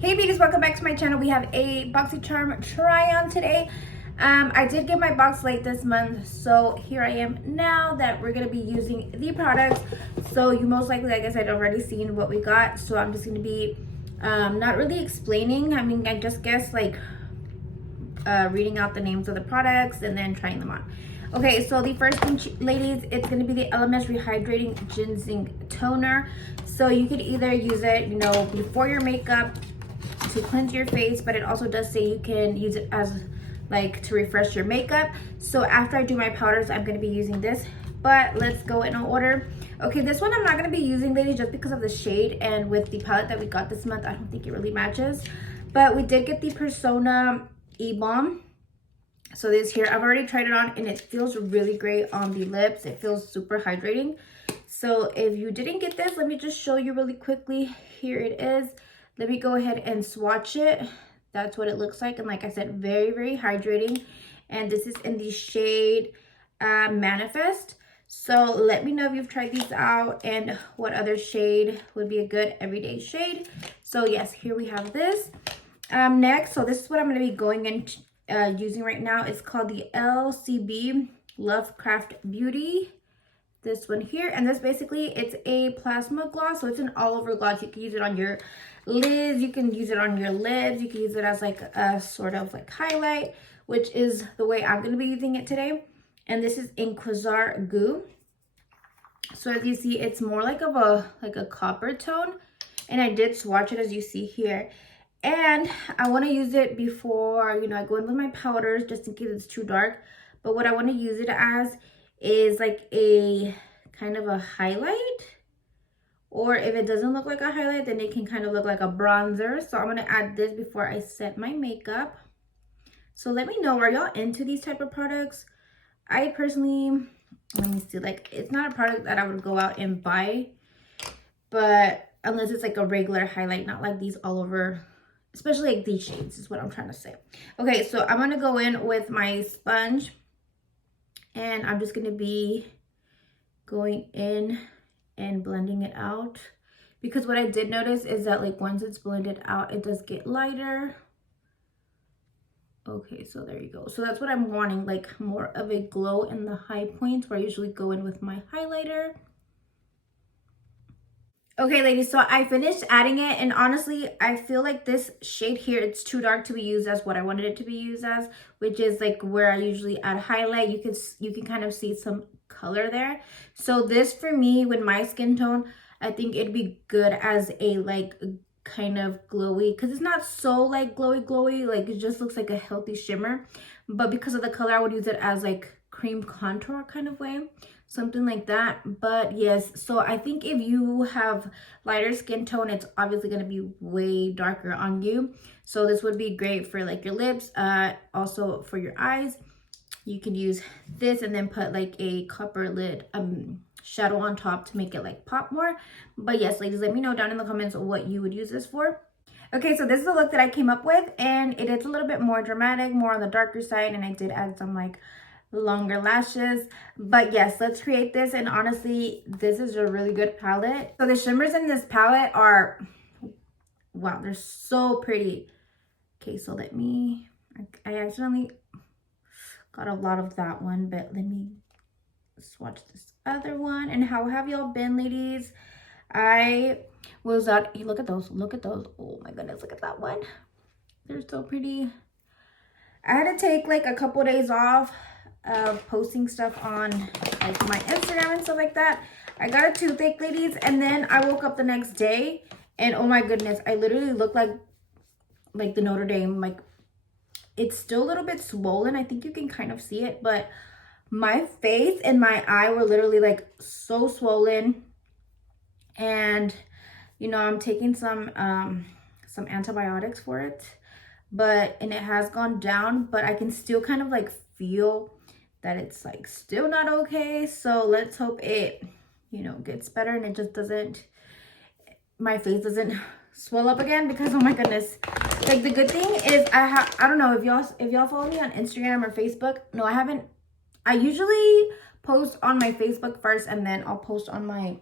Hey beauties, welcome back to my channel. We have a Boxycharm try-on today. I did get my box late this month, so here I am now that we're going to be using the products. So you most likely, I guess, I'd already seen what we got, so I'm just going to be not really explaining. I mean, I just guess like reading out the names of the products and then trying them on. Okay, so the first thing, ladies, it's going to be the LMS Rehydrating Ginseng Toner. So you could either use it, you know, before your makeup to cleanse your face, but it also does say you can use it as like to refresh your makeup. So after I do my powders, I'm going to be using this, but let's go in order. Okay, this one I'm not going to be using, ladies, just because of the shade, and with the palette that we got this month, I don't think it really matches. But we did get the Persona E-Balm. So this here, I've already tried it on and it feels really great on the lips. It feels super hydrating. So if you didn't get this, let me just show you really quickly. Here it is. Let me go ahead and swatch it. That's what it looks like. And like I said, very, very hydrating. And this is in the shade Manifest. So let me know if you've tried these out and what other shade would be a good everyday shade. So yes, here we have this. Next, so this is what I'm going to be going in using right now. It's called the LCB Lovecraft Beauty. This one here, and this basically, it's a plasma gloss, so it's an all over gloss. You can use it on your lids, you can use it on your lips, you can use it as like a sort of like highlight, which is the way I'm going to be using it today. And this is in Quasar Goo. So as you see, it's more like of a copper tone, and I did swatch it as you see here. And I want to use it before, you know, I go in with my powders just in case it's too dark. But what I want to use it as is like a kind of a highlight, or if it doesn't look like a highlight, then it can kind of look like a bronzer. So I'm going to add this before I set my makeup. So let me know, are y'all into these type of products? I personally, let me see, like, it's not a product that I would go out and buy, but unless it's like a regular highlight, not like these all over, especially like these shades is what I'm trying to say. Okay, so I'm going to go in with my sponge. And I'm just going to be going in and blending it out. Because what I did notice is that like once it's blended out, it does get lighter. Okay, so there you go. So that's what I'm wanting, like more of a glow in the high points where I usually go in with my highlighter. Okay, ladies, so I finished adding it, and honestly, I feel like this shade here, it's too dark to be used as what I wanted it to be used as, which is like where I usually add highlight. You can kind of see some color there. So this, for me, with my skin tone, I think it'd be good as a like kind of glowy, because it's not so like glowy, like it just looks like a healthy shimmer. But because of the color, I would use it as like cream contour kind of way, something like that. But yes, so I think if you have lighter skin tone, it's obviously going to be way darker on you. So this would be great for like your lips, also for your eyes. You could use this and then put like a copper lid shadow on top to make it like pop more. But yes, ladies, let me know down in the comments what you would use this for. Okay, so this is the look that I came up with, and it is a little bit more dramatic, more on the darker side, and I did add some like longer lashes. But yes, let's create this. And honestly, this is a really good palette. So the shimmers in this palette are, wow, they're so pretty. Okay, so let me, I accidentally got a lot of that one, but let me swatch this other one. And how have y'all been, ladies? I was out, hey, look at those, oh my goodness, look at that one. They're so pretty. I had to take like a couple days off of posting stuff on like my Instagram and stuff like that. I got a toothache, ladies, and then I woke up the next day and oh my goodness, I literally looked like the Notre Dame. Like, it's still a little bit swollen. I think you can kind of see it, but my face and my eye were literally like so swollen. And you know, I'm taking some antibiotics for it, and it has gone down, but I can still kind of like feel that it's like still not okay. So let's hope it, you know, gets better and it just doesn't, my face doesn't swell up again, because oh my goodness. Like, the good thing is I don't know if y'all follow me on Instagram or Facebook. No, I haven't. I usually post on my Facebook first and then I'll post on my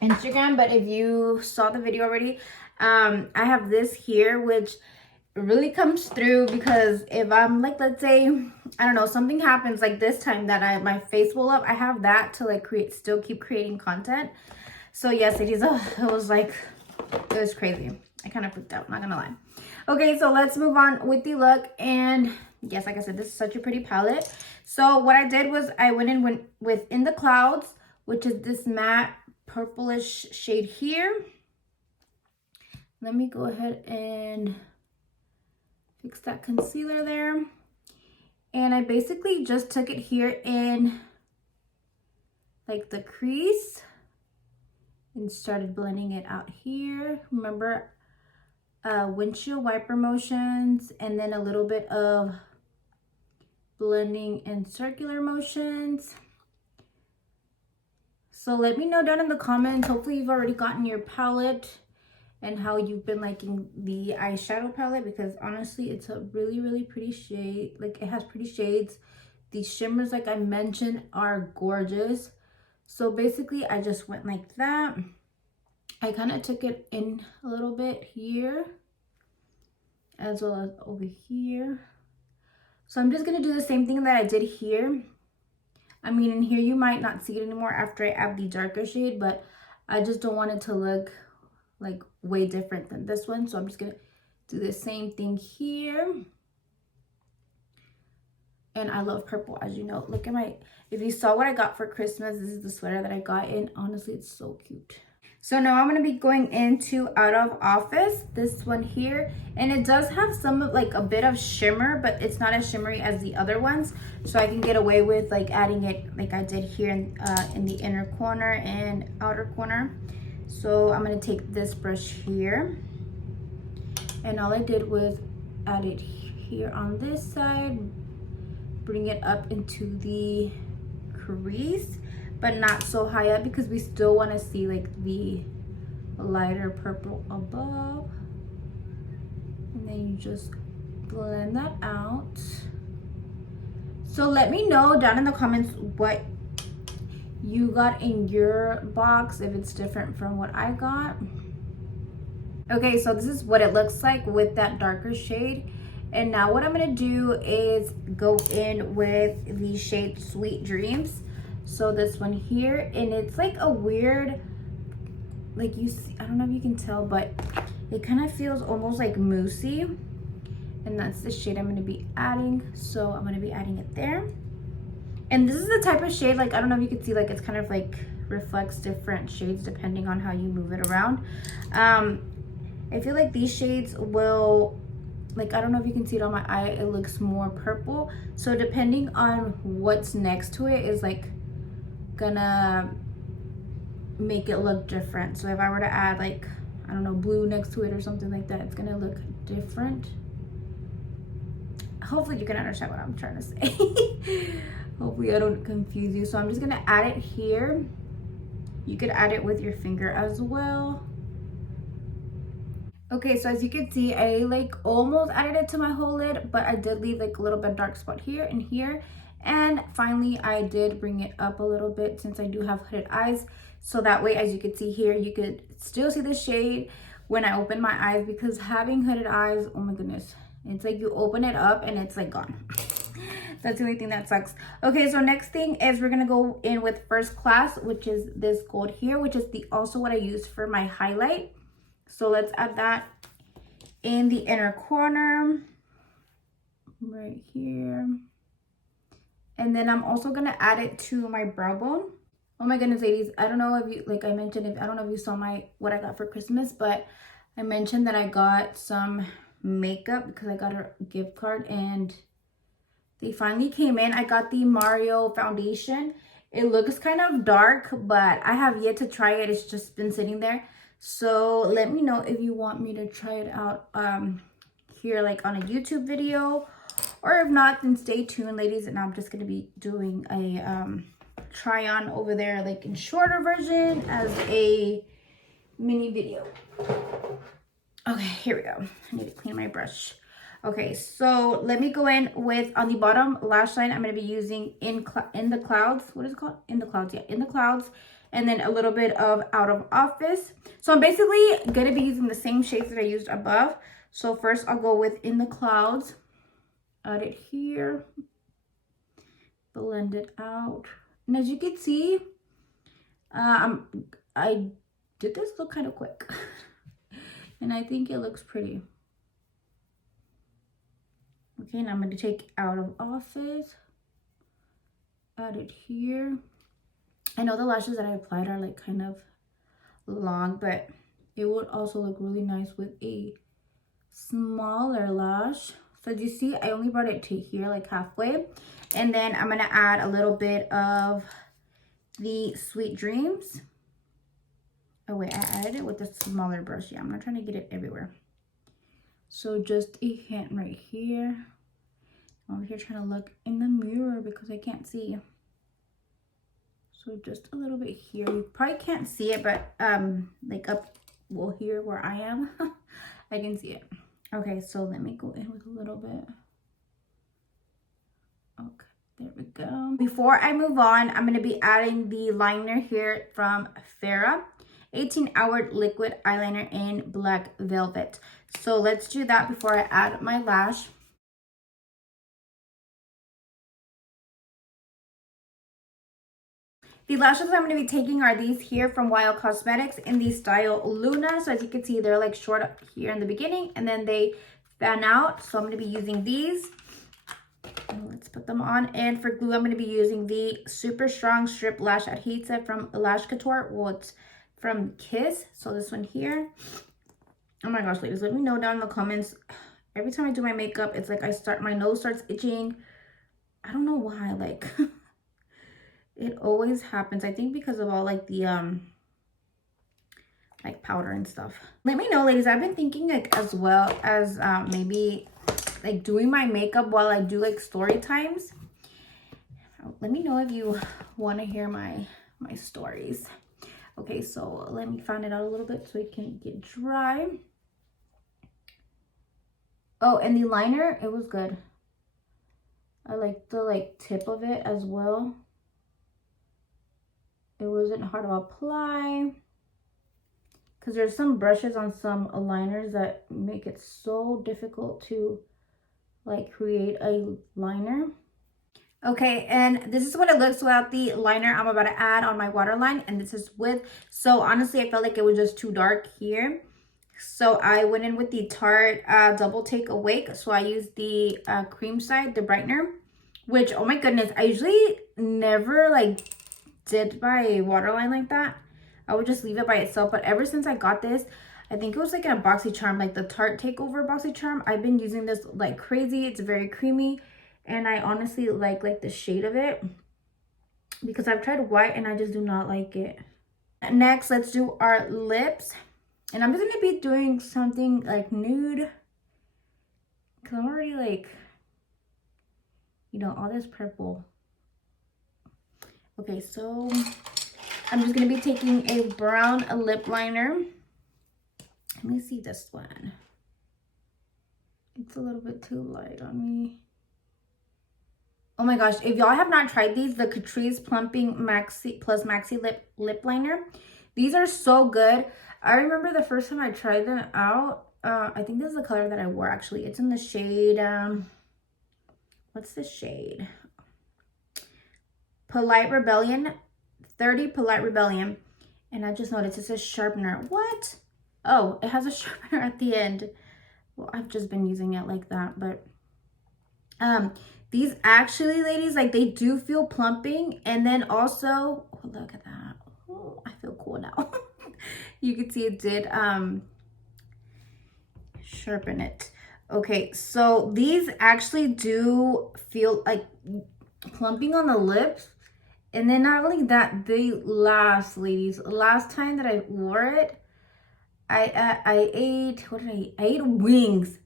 Instagram. But if you saw the video already, I have this here, which really comes through because if I'm like, let's say, I don't know, something happens like this time that my face will up, I have that to like still keep creating content. So yes, it is. It was like, it was crazy. I kind of freaked out, not gonna lie. Okay, so let's move on with the look. And yes, like I said, this is such a pretty palette. So what I did was I went with In the Clouds, which is this matte purplish shade here. Let me go ahead and fix that concealer there. And I basically just took it here in like the crease and started blending it out here. Remember, windshield wiper motions, and then a little bit of blending in circular motions. So let me know down in the comments. Hopefully you've already gotten your palette and how you've been liking the eyeshadow palette, because honestly it's a really pretty shade. Like, it has pretty shades. These shimmers, like I mentioned, are gorgeous. So basically I just went like that. I kind of took it in a little bit here as well as over here. So I'm just going to do the same thing that I did here. I mean, in here you might not see it anymore after I add the darker shade, but I just don't want it to look like way different than this one. So I'm just going to do the same thing here. And I love purple, as you know. Look at if you saw what I got for Christmas, this is the sweater that I got, and honestly, it's so cute. So now I'm going to be going into Out of Office, this one here. And it does have some of like a bit of shimmer, but it's not as shimmery as the other ones. So I can get away with like adding it like I did here in the inner corner and outer corner. So I'm going to take this brush here. And all I did was add it here on this side. Bring it up into the crease, but not so high up because we still want to see like the lighter purple above. And then you just blend that out. So let me know down in the comments what you got in your box, if it's different from what I got. Okay, so this is what it looks like with that darker shade. And now what I'm gonna do is go in with the shade Sweet Dreams. So this one here, and it's like a weird, like you see, I don't know if you can tell, but it kind of feels almost like moussey. And that's the shade I'm gonna be adding. So I'm gonna be adding it there. And this is the type of shade, like, I don't know if you can see, like it's kind of like reflects different shades depending on how you move it around. I feel like these shades will, like, I don't know if you can see it on my eye, it looks more purple. So depending on what's next to it is like gonna make it look different. So if I were to add like, I don't know, blue next to it or something like that, it's gonna look different. Hopefully you can understand what I'm trying to say. Hopefully I don't confuse you. So I'm just gonna add it here. You could add it with your finger as well. Okay, so as you can see, I like almost added it to my whole lid, but I did leave like a little bit dark spot here and here. And finally, I did bring it up a little bit since I do have hooded eyes. So that way, as you can see here, you could still see the shade when I open my eyes, because having hooded eyes, oh my goodness, it's like you open it up and it's like gone. That's the only thing that sucks. Okay, so next thing is we're gonna go in with First Class, which is this gold here, which is also what I use for my highlight. So let's add that in the inner corner right here. And then I'm also gonna add it to my brow bone. Oh my goodness, ladies, I don't know if you, like I mentioned, I don't know if you saw what I got for Christmas, but I mentioned that I got some makeup because I got a gift card and they finally came in. I got the Mario foundation. It looks kind of dark, but I have yet to try it. It's just been sitting there. So let me know if you want me to try it out here, like on a YouTube video, or if not, then stay tuned, ladies. And I'm just going to be doing a try on over there, like in shorter version as a mini video. Okay, here we go. I need to clean my brush. Okay, so let me go in with, on the bottom lash line, I'm going to be using In the Clouds. What is it called? In the Clouds, yeah, In the Clouds. and then a little bit of Out of Office. So I'm basically going to be using the same shades that I used above. So first I'll go with In the Clouds. Add it here. Blend it out. And as you can see, I did this look kind of quick. And I think it looks pretty. Okay, and I'm going to take Out of Office. Add it here. I know the lashes that I applied are like kind of long, but it would also look really nice with a smaller lash. So as you see, I only brought it to here, like halfway. And then I'm going to add a little bit of the Sweet Dreams. Oh wait, I added it with a smaller brush. Yeah, I'm not trying to get it everywhere. So just a hint right here. I'm over here trying to look in the mirror because I can't see. So just a little bit here. You probably can't see it, but like up, well, here where I am, I can see it. Okay, so let me go in with a little bit. Okay, there we go. Before I move on, I'm going to be adding the liner here from Farrah. 18-hour liquid eyeliner in Black Velvet. So let's do that before I add my lash. The lashes I'm going to be taking are these here from Wild Cosmetics in the style Luna. So as you can see, they're like short up here in the beginning and then they fan out. So I'm going to be using these. And let's put them on. And for glue, I'm going to be using the Super Strong Strip Lash Adhesive from Lash Couture. Well, it's from Kiss. So this one here. Oh my gosh, ladies, let me know down in the comments. Every time I do my makeup, it's like my nose starts itching. I don't know why, like it always happens. I think because of all like the like powder and stuff. Let me know, ladies. I've been thinking like as well as maybe like doing my makeup while I do like story times. Let me know if you want to hear my stories. Okay, so let me fan it out a little bit so it can get dry. Oh, and the liner, it was good. I like the tip of it as well. It wasn't hard to apply. Because there's some brushes on some liners that make it so difficult to like create a liner. Okay, and this is what it looks without the liner I'm about to add on my waterline, and this is with. So honestly, I felt like it was just too dark here. So I went in with the Tarte Double Take Awake. So I used the cream side, the brightener, which, oh my goodness, I usually never like did my waterline like that. I would just leave it by itself. But ever since I got this, I think it was like a Boxycharm, like the Tarte Takeover Boxycharm. I've been using this like crazy. It's very creamy. And I honestly like the shade of it. Because I've tried white and I just do not like it. Next, let's do our lips. And I'm just going to be doing something like nude. Because I'm already like, you know, all this purple. Okay, so I'm just going to be taking a brown lip liner. Let me see this one. It's a little bit too light on me. Oh my gosh, if y'all have not tried these, the Catrice Plumping Maxi Plus Maxi Lip Liner. These are so good. I remember the first time I tried them out. I think this is the color that I wore actually. It's in the shade, what's the shade? Polite Rebellion, 30 Polite Rebellion. And I just noticed it says sharpener. What? Oh, it has a sharpener at the end. Well, I've just been using it like that, but these actually, ladies, like they do feel plumping. And then also, oh, look at that. Oh, I feel cool now. You can see it did sharpen it. Okay, so these actually do feel like plumping on the lips. And then not only that, they last, ladies. Last time that I wore it, I ate, what did I eat? I ate wings.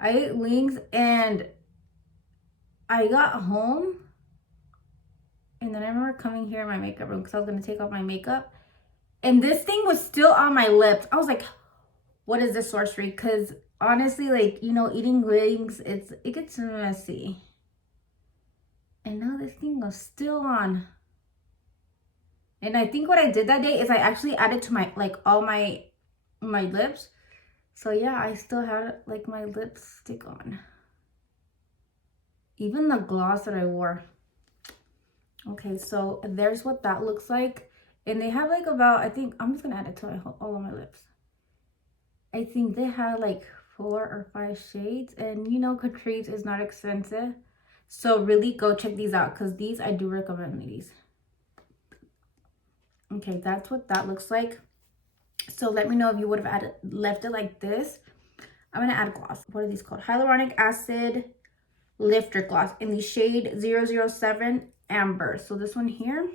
I ate wings and I got home. And then I remember coming here in my makeup room because I was going to take off my makeup. And this thing was still on my lips. I was like, what is this sorcery? Because honestly, like, you know, eating wings, it gets messy. And now this thing was still on. And I think what I did that day is I actually added to my, like, all my lips. So yeah, I still had like my lipstick on. Even the gloss that I wore. Okay, so there's what that looks like. And they have like about, I think, I'm just gonna add it to all of my lips. I think they have like 4 or 5 shades. And you know, Catrice is not expensive. So really go check these out, because these I do recommend, ladies. Okay, that's what that looks like. So let me know if you would have left it like this. I'm gonna add gloss. What are these called? Hyaluronic acid lifter gloss in the shade 007 Amber. So this one here.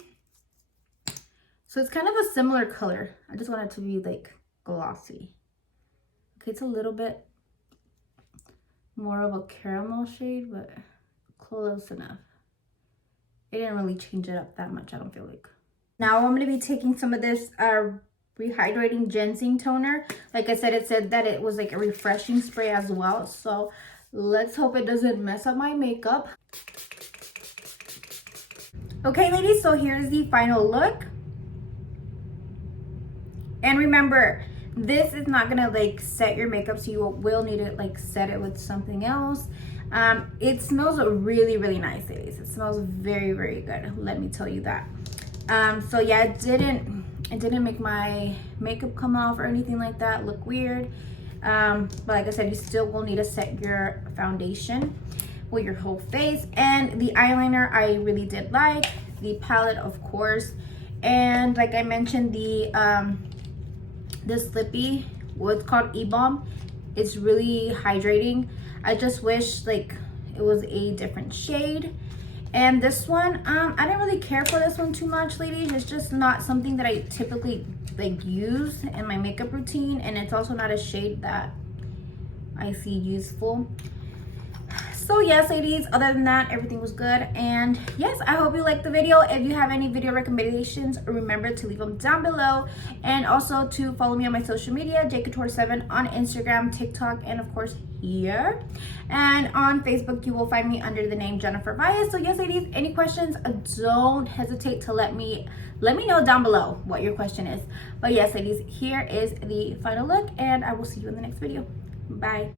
So it's kind of a similar color. I just want it to be like glossy. Okay, it's a little bit more of a caramel shade, but close enough. It didn't really change it up that much, I don't feel like. Now I'm going to be taking some of this rehydrating ginseng toner. Like I said, it said that it was like a refreshing spray as well. So let's hope it doesn't mess up my makeup. Okay, ladies, so here's the final look. And remember, this is not gonna like set your makeup, so you will need to like set it with something else. It smells really, really nice, ladies. It smells very, very good. Let me tell you that. So yeah, it didn't make my makeup come off or anything like that, look weird. But like I said, you still will need to set your foundation with your whole face. And the eyeliner I really did like. The palette, of course. And like I mentioned, this lippy, what's called E-Balm, it's really hydrating. I just wish like it was a different shade. And this one, I didn't really care for this one too much, ladies. It's just not something that I typically like use in my makeup routine, and it's also not a shade that I see useful. So yes, ladies, other than that, everything was good. And yes, I hope you liked the video. If you have any video recommendations, remember to leave them down below. And also to follow me on my social media, jcouture7 on Instagram, TikTok, and of course here. And on Facebook, you will find me under the name Jennifer Valles. So yes, ladies, any questions, don't hesitate to let me know down below what your question is. But yes, ladies, here is the final look, and I will see you in the next video. Bye.